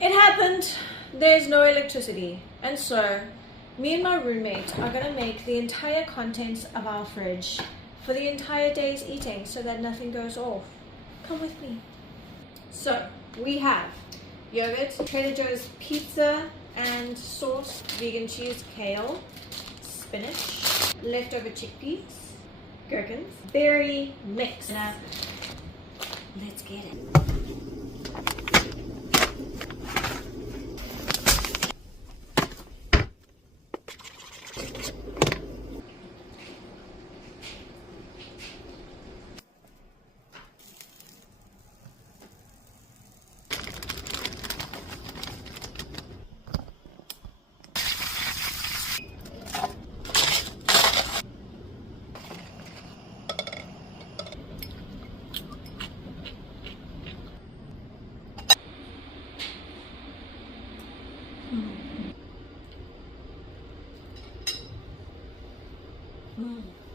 It happened. There's no electricity. And so, me and my roommate are gonna make the entire contents of our fridge for the entire day's eating so that nothing goes off. Come with me. So, we have yogurt, Trader Joe's pizza and sauce, vegan cheese, kale, spinach, leftover chickpeas, gherkins, berry mix. Now, let's get it. Mm.